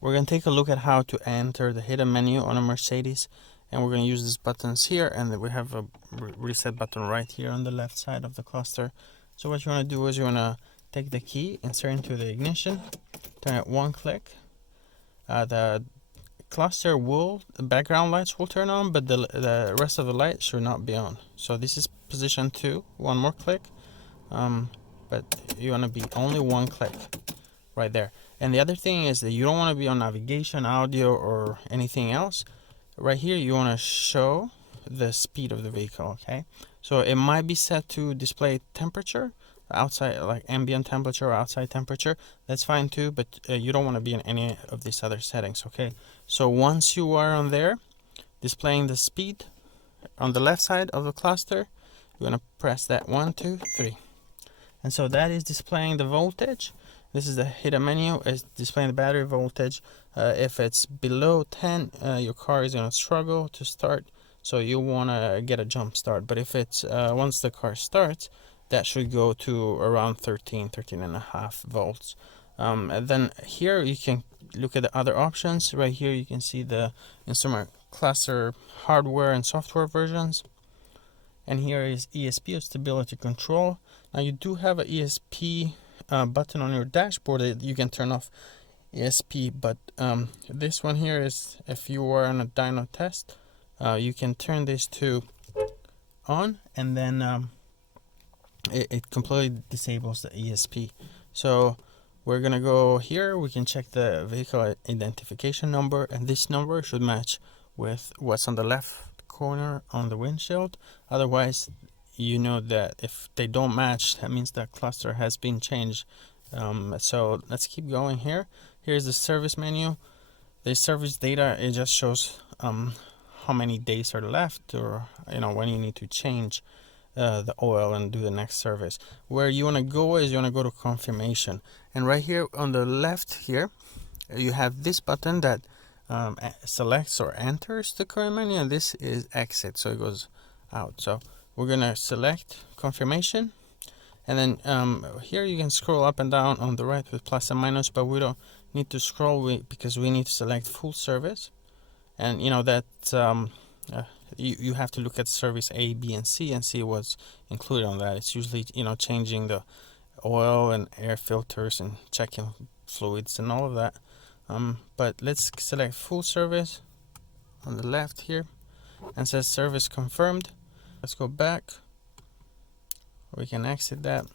We're going to take a look at how to enter the hidden menu on a Mercedes, and we're going to use these buttons here, and then we have a reset button right here on the left side of the cluster. So what you want to do is you want to take the key, insert into the ignition, turn it one click. The cluster the background lights will turn on, but the rest of the lights should not be on. So this is position 2, one more click, but you want to be only one click right there. And the other thing is that you don't want to be on navigation, audio, or anything else. Right here you want to show the speed of the vehicle. Okay, so it might be set to display temperature outside, like ambient temperature or outside temperature. That's fine too, but you don't want to be in any of these other settings. Okay, so once you are on there displaying the speed on the left side of the cluster, you want to press that 1, 2, 3, and so that is displaying the voltage. This is the hidden menu, is displaying the battery voltage. If it's below 10, your car is going to struggle to start, so you want to get a jump start. But if it's once the car starts, that should go to around 13 and a half volts. And then here you can look at the other options. Right here you can see the instrument cluster hardware and software versions. And here is ESP, or stability control. Now you do have an ESP button on your dashboard that you can turn off ESP, but this one here is if you are on a dyno test, you can turn this to on, and then it completely disables the ESP. So we're gonna go here, we can check the vehicle identification number, and this number should match with what's on the left corner on the windshield. Otherwise, you know that if they don't match, that means that cluster has been changed. So let's keep going here. Here's the service menu. The service data, it just shows how many days are left, or when you need to change the oil and do the next service. Where you want to go is you want to go to confirmation, and right here on the left here you have this button that selects or enters the current menu, and this is exit, so it goes out. So we're gonna select confirmation, and then here you can scroll up and down on the right with plus and minus, but we don't need to scroll because we need to select full service. And that you have to look at service A, B, and C and see what's included on that. It's usually changing the oil and air filters and checking fluids and all of that. But let's select full service on the left here, and says service confirmed. Let's go back. We can exit that.